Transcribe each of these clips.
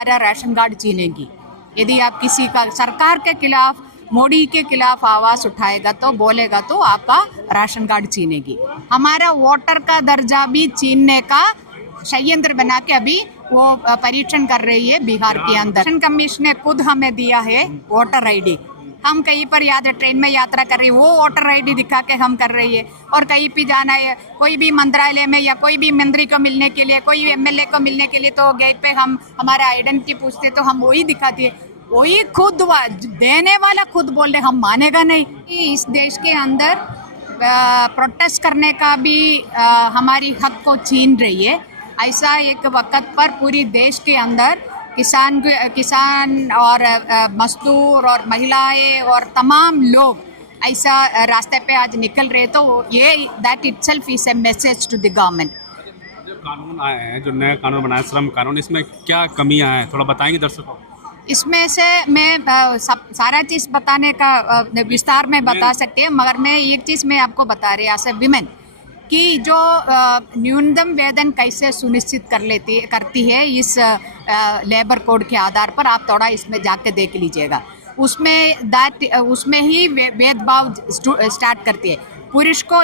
हमारा ration card छीनेगी। यदि आप किसी का सरकार के खिलाफ, मोदी के खिलाफ आवाज उठाएगा तो बोलेगा तो आपका राशन कार्ड छीनेगी। हमारा वोटर का दर्जा भी छीनने का षड्यंत्र बना के अभी वो परीक्षण कर रही है बिहार के अंदर। इलेक्शन कमीशन ने खुद हमें दिया है वोटर आईडी। हम कहीं पर ट्रेन में यात्रा कर रही है, वो वोटर आईडी दिखा के हम कर रही है। और कहीं भी जाना है, कोई भी मंत्रालय में या कोई भी मंत्री को मिलने के लिए, कोई एमएलए को मिलने के लिए, तो गेट पे हम हमारा आइडेंटिटी पूछते तो हम वही दिखाते हैं। वही खुद देने वाला खुद बोल रहे, हम मानेगा नहीं। इस देश के अंदर प्रोटेस्ट करने का भी हमारी हक को छीन रही है। ऐसा एक वक्त पर पूरी देश के अंदर किसान और मजदूर और महिलाएं और तमाम लोग ऐसा रास्ते पे आज निकल रहे, तो ये that itself is a message to the government. जो कानून आए हैं, जो नया कानून बनाया श्रम कानून, इसमें क्या कमियां हैं, थोड़ा बताएंगे दर्शकों? इसमें से मैं सारा चीज़ बताने का विस्तार में बता सकती है, मगर मैं एक चीज़ मैं आपको बता रही एज ए विमेन कि जो न्यूनतम वेतन कैसे सुनिश्चित करती है इस लेबर कोड के आधार पर, आप थोड़ा इसमें जाके देख लीजिएगा। उसमें ही भेदभाव स्टार्ट करती है। पुरुष को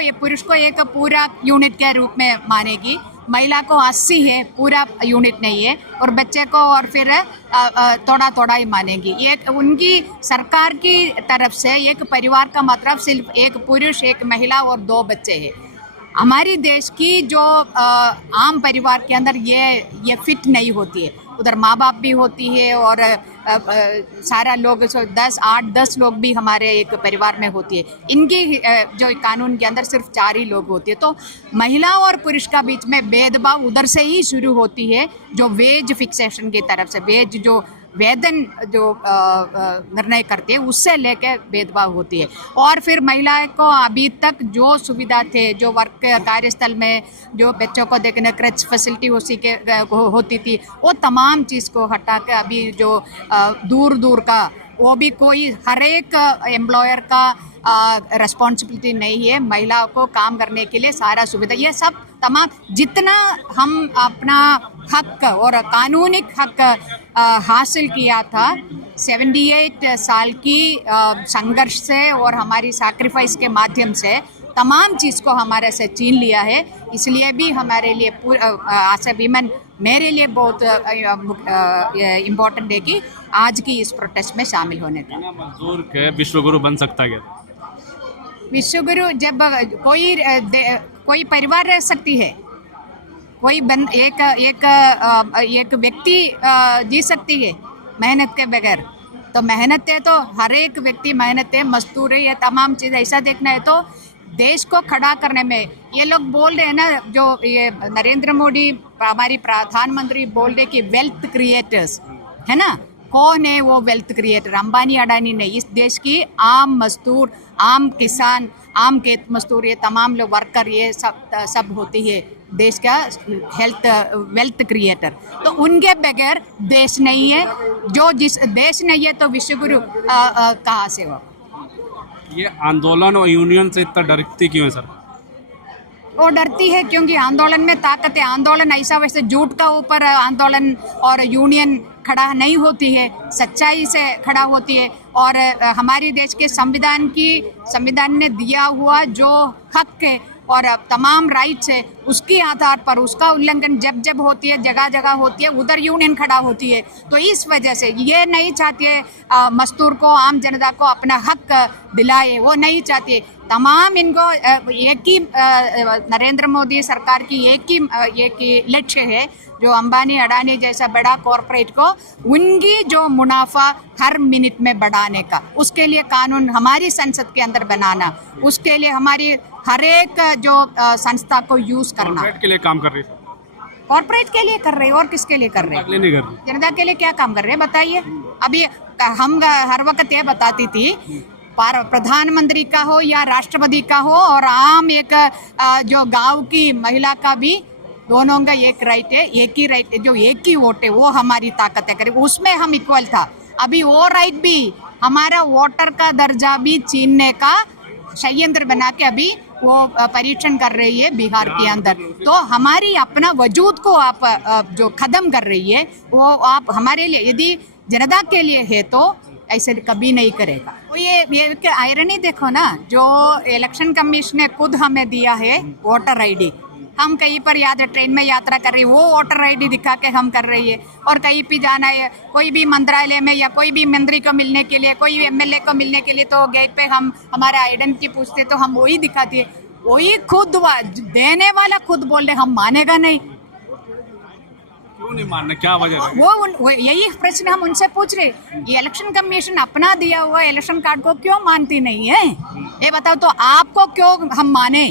एक पूरा यूनिट के रूप में मानेगी, महिला को 80 है, पूरा यूनिट नहीं है, और बच्चे को और फिर थोड़ा ही मानेगी। एक उनकी सरकार की तरफ से एक परिवार का मतलब सिर्फ एक पुरुष, एक महिला और 2 बच्चे हैं। हमारी देश की जो आम परिवार के अंदर ये फिट नहीं होती है। उधर माँ बाप भी होती है और सारा लोग 8-10 लोग भी हमारे एक परिवार में होती है। इनकी जो कानून के अंदर सिर्फ 4 ही लोग होती है। तो महिला और पुरुष का बीच में भेदभाव उधर से ही शुरू होती है, जो वेज फिक्सेशन की तरफ से, वेज जो वेतन जो निर्णय करते हैं उससे लेकर भेदभाव होती है। और फिर महिलाएं को अभी तक जो सुविधा थे, जो वर्क कार्यस्थल में जो बच्चों को देखने क्रच फैसिलिटी होती थी, वो तमाम चीज़ को हटा के अभी जो दूर का, वो भी कोई हर एक एम्प्लॉयर का रिस्पॉन्सिबिलिटी नहीं है महिलाओं को काम करने के लिए सारा सुविधा। ये सब तमाम जितना हम अपना हक और कानूनी हक हासिल किया था 78 साल की संघर्ष से और हमारी सैक्रिफाइस के माध्यम से, तमाम चीज़ को हमारे से छीन लिया है। इसलिए भी हमारे लिए एज ए वीमेन मेरे लिए बहुत इम्पोर्टेंट है कि आज की इस प्रोटेस्ट में शामिल होने का। मजदूर के विश्वगुरु बन सकता है क्या? विश्वगुरु जब कोई परिवार रह सकती है, कोई एक व्यक्ति जी सकती है मेहनत के बगैर, तो मेहनत है तो हर एक व्यक्ति मेहनत है, मजदूर है, ये तमाम चीज़ ऐसा देखना है। तो देश को खड़ा करने में ये लोग बोल रहे हैं ना, जो ये नरेंद्र मोदी हमारी प्रधानमंत्री बोल रहे कि वेल्थ क्रिएटर्स है ना, कौन है वो वेल्थ क्रिएटर? अंबानी अडानी नहीं, इस देश की आम मजदूर, आम किसान, आम खेत मजदूर, ये तमाम लोग वर्कर, ये सब होती है देश का वेल्थ क्रिएटर। तो उनके बगैर देश नहीं है। जो जिस देश नहीं है तो विश्वगुरु कहाँ से हो? ये आंदोलन और यूनियन से इतना डरती क्यों है सर? वो डरती है क्योंकि आंदोलन में ताकत है। आंदोलन ऐसा वैसे झूठ का ऊपर आंदोलन और यूनियन खड़ा नहीं होती है, सच्चाई से खड़ा होती है। और हमारी देश के संविधान ने दिया हुआ जो हक है और तमाम राइट्स है, उसके आधार पर उसका उल्लंघन जब होती है, जगह होती है, उधर यूनियन खड़ा होती है। तो इस वजह से ये नहीं चाहती है मजदूर को, आम जनता को अपना हक दिलाए, वो नहीं चाहती है। तमाम इनको एक ही नरेंद्र मोदी सरकार की एक ही लक्ष्य है, जो अंबानी अडानी जैसा बड़ा कॉरपोरेट को उनकी जो मुनाफा हर मिनट में बढ़ाने का, उसके लिए कानून हमारी संसद के अंदर बनाना, उसके लिए हमारी हर एक जो संस्था को यूज करना। कॉर्पोरेट के लिए काम कर रही है, कॉर्पोरेट के लिए कर रहे हैं और किसके लिए कर रहे हैं? नहीं कर रही। जनता के लिए क्या काम कर रहे हैं बताइए? अभी हम हर वक्त ये बताती थी, प्रधानमंत्री का हो या राष्ट्रपति का हो और आम एक जो गांव की महिला का भी, दोनों का एक राइट है, एक ही राइट है, जो एक ही वोट है, वो हमारी ताकत है। करीब उसमें हम इक्वल था। अभी वो राइट भी, हमारा वोटर का दर्जा भी छीनने का षड्यंत्र बना के अभी वो परीक्षण कर रही है बिहार के अंदर। तो हमारी अपना वजूद को आप जो खत्म कर रही है वो आप हमारे लिए, यदि जनता के लिए है तो ऐसे कभी नहीं करेगा। तो ये आयरनी देखो ना, जो इलेक्शन कमीशन ने खुद हमें दिया है वोटर आईडी, हम कहीं पर ट्रेन में यात्रा कर रही है, वो वोटर आईडी दिखा के हम कर रही है। और कहीं भी जाना है, कोई भी मंत्रालय में या कोई भी मंत्री को मिलने के लिए, कोई एमएलए को मिलने के लिए, तो गेट पे हम हमारा आइडेंटिटी पूछते तो हम वही दिखाते हैं। वही खुद देने वाला खुद बोल रहे, हम मानेगा नहीं। क्यों नहीं मानना, क्या वजह है? वो यही प्रश्न हम उनसे पूछ रहे, ये इलेक्शन कमीशन अपना दिया हुआ इलेक्शन कार्ड को क्यों मानती नहीं है? ये बताओ तो आपको क्यों हम माने?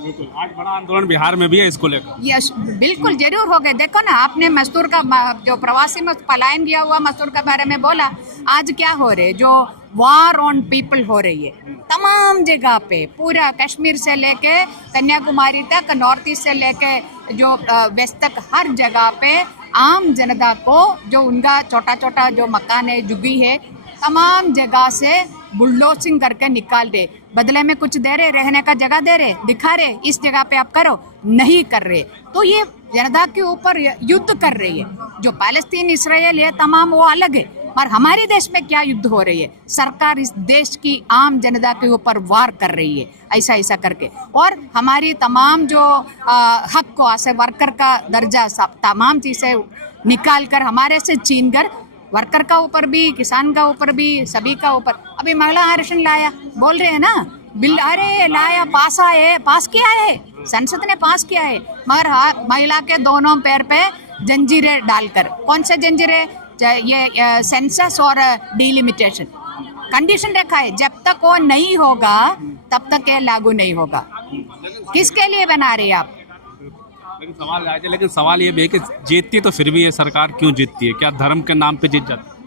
आज बड़ा आंदोलन बिहार में भी है इसको लेकर। यस, बिल्कुल जरूर हो गए। देखो ना, आपने मजदूर का जो प्रवासी में पलायन किया हुआ मजदूर के बारे में बोला, आज क्या हो रहे, जो वार ऑन पीपल हो रही है तमाम जगह पे, पूरा कश्मीर से लेके कन्याकुमारी तक, नॉर्थ ईस्ट से लेके जो वेस्ट तक, हर जगह पे आम जनता को जो उनका छोटा छोटा जो मकान है, झुग्गी है, तमाम जगह से बुलडोजिंग करके निकाल दे। बदले में कुछ दे रहे, रहने का जगह दे रहे, दिखा रहे इस जगह पे आप करो, नहीं कर रहे। तो ये जनता के ऊपर युद्ध कर रही है। जो पैलेस्तीन इसराइल है तमाम वो अलग है, और हमारे देश में क्या युद्ध हो रही है? सरकार इस देश की आम जनता के ऊपर वार कर रही है, ऐसा ऐसा करके। और हमारी तमाम जो हक को, ऐसे वर्कर का दर्जा, सब तमाम चीज़ें निकाल कर, हमारे से छीन कर, वर्कर का ऊपर भी, किसान का ऊपर भी, सभी का ऊपर। अभी महिला आरक्षण लाया बोल रहे हैं ना, बिल अरे लाया, पास किया है, संसद ने पास किया है, मगर महिला के दोनों पैर पे जंजीरें डालकर। कौन से जंजीरें? ये सेंसस और डिलिमिटेशन कंडीशन रखा है, जब तक वो नहीं होगा तब तक ये लागू नहीं होगा। किसके लिए बना रहे हैं आप? लेकिन सवाल ये भी है कि जीतती तो फिर भी ये सरकार क्यों जीतती है? क्या धर्म के नाम पे जीत जाती है?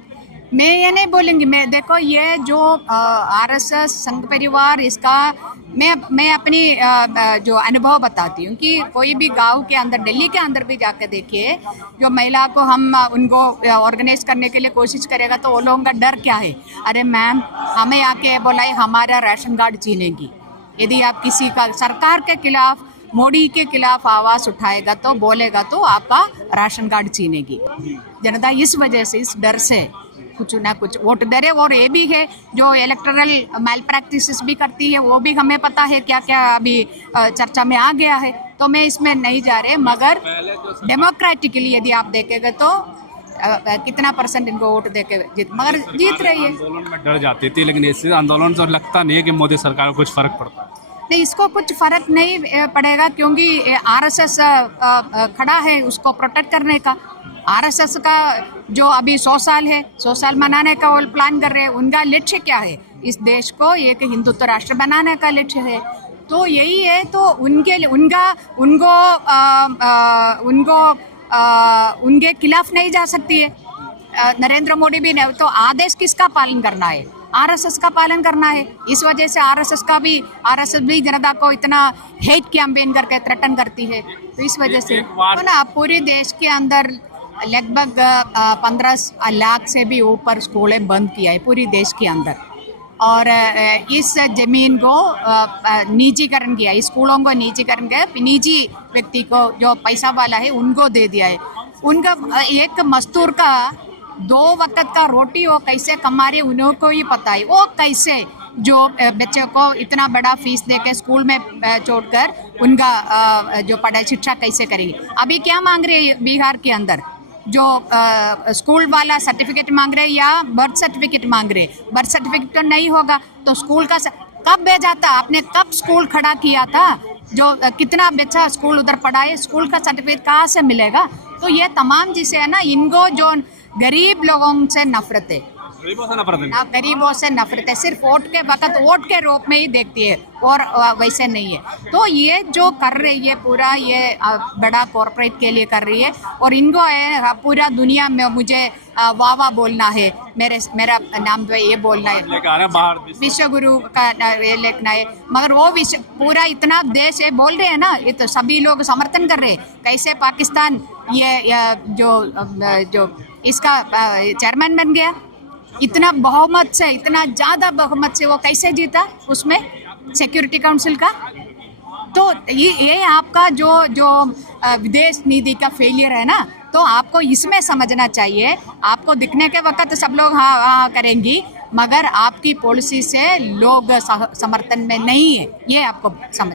मैं ये नहीं बोलूँगी। मैं देखो, ये जो आरएसएस संघ परिवार, इसका मैं अपनी जो अनुभव बताती हूँ कि कोई भी गांव के अंदर, दिल्ली के अंदर भी जाकर देखिए, जो महिला को हम उनको ऑर्गेनाइज करने के लिए कोशिश करेगा तो वो लोगों का डर क्या है? अरे मैम, हमें आके बोला हमारा राशन कार्ड छीनेगी। यदि आप किसी का सरकार के खिलाफ, मोदी के खिलाफ आवाज़ उठाएगा तो, बोलेगा तो आपका राशन कार्ड छीनेगी जनता। इस वजह से, इस डर से कुछ ना कुछ वोट दे रहे। और ये भी है जो इलेक्टोरल मैल प्रैक्टिसेस भी करती है, वो भी हमें पता है क्या क्या अभी चर्चा में आ गया है। तो मैं इसमें नहीं जा रहे, मगर डेमोक्रेटिकली यदि आप देखेंगे तो कितना % इनको वोट देके मगर जीत रही है। आंदोलन में डर जाती थी, लेकिन इससे आंदोलन से लगता नहीं है कि मोदी सरकार को कुछ फर्क पड़ता है। नहीं, इसको कुछ फर्क नहीं पड़ेगा, क्योंकि आरएसएस खड़ा है उसको प्रोटेक्ट करने का। आरएसएस का जो अभी 100 साल है, 100 साल मनाने का वो प्लान कर रहे हैं। उनका लक्ष्य क्या है? इस देश को एक हिंदुत्व राष्ट्र बनाने का लक्ष्य है। तो यही है, तो उनके उनके खिलाफ नहीं जा सकती है नरेंद्र मोदी भी नहीं। तो आदेश किसका पालन करना है? आरएसएस का पालन करना है। इस वजह से आरएसएस भी जनता को इतना हेट कैंपेन करके थ्रेटन करती है। तो इस वजह से तो ना पूरे देश के अंदर लगभग 15 लाख से भी ऊपर स्कूलें बंद किया है पूरी देश के अंदर। और इस जमीन को निजीकरण किया, इस स्कूलों को निजीकरण किया, निजी व्यक्ति को जो पैसा वाला है उनको दे दिया है। उनका एक मजदूर का 2 वक्त का रोटी वो कैसे कमा रहे उन्हों को ही पता है। वो कैसे जो बच्चे को इतना बड़ा फीस देके स्कूल में छोड़कर उनका जो पढ़ाई शिक्षा कैसे करेंगे? अभी क्या मांग रहे हैं बिहार के अंदर? जो स्कूल वाला सर्टिफिकेट मांग रहे या बर्थ सर्टिफिकेट मांग रहे? बर्थ सर्टिफिकेट तो नहीं होगा तो स्कूल का कब भेजा था आपने? कब स्कूल खड़ा किया था? जो कितना बच्चा स्कूल उधर पढ़ा है, स्कूल का सर्टिफिकेट कहाँ से मिलेगा? तो ये तमाम चीज़ें है ना, इनको जो गरीब लोगों से नफरत है, गरीबों से नफरत है, सिर्फ वोट के वक्त वोट के रूप में ही देखती है और वैसे नहीं है। तो ये जो कर रही है पूरा, ये बड़ा कॉर्पोरेट के लिए कर रही है। और इनको है पूरा दुनिया में मुझे वाह वाह बोलना है, मेरा नाम जो है ये बोलना है, विश्व गुरु का ये लिखना है। मगर वो विश्व पूरा इतना देश है बोल रहे हैं ना, ये तो सभी लोग समर्थन कर रहे हैं। कैसे पाकिस्तान ये जो इसका चेयरमैन बन गया, इतना बहुमत से, इतना ज़्यादा बहुमत से वो कैसे जीता उसमें सिक्योरिटी काउंसिल का? तो ये आपका जो जो विदेश नीति का फेलियर है ना, तो आपको इसमें समझना चाहिए। आपको दिखने के वक्त सब लोग हाँ हाँ करेंगी, मगर आपकी पॉलिसी से लोग समर्थन में नहीं है, ये आपको समझ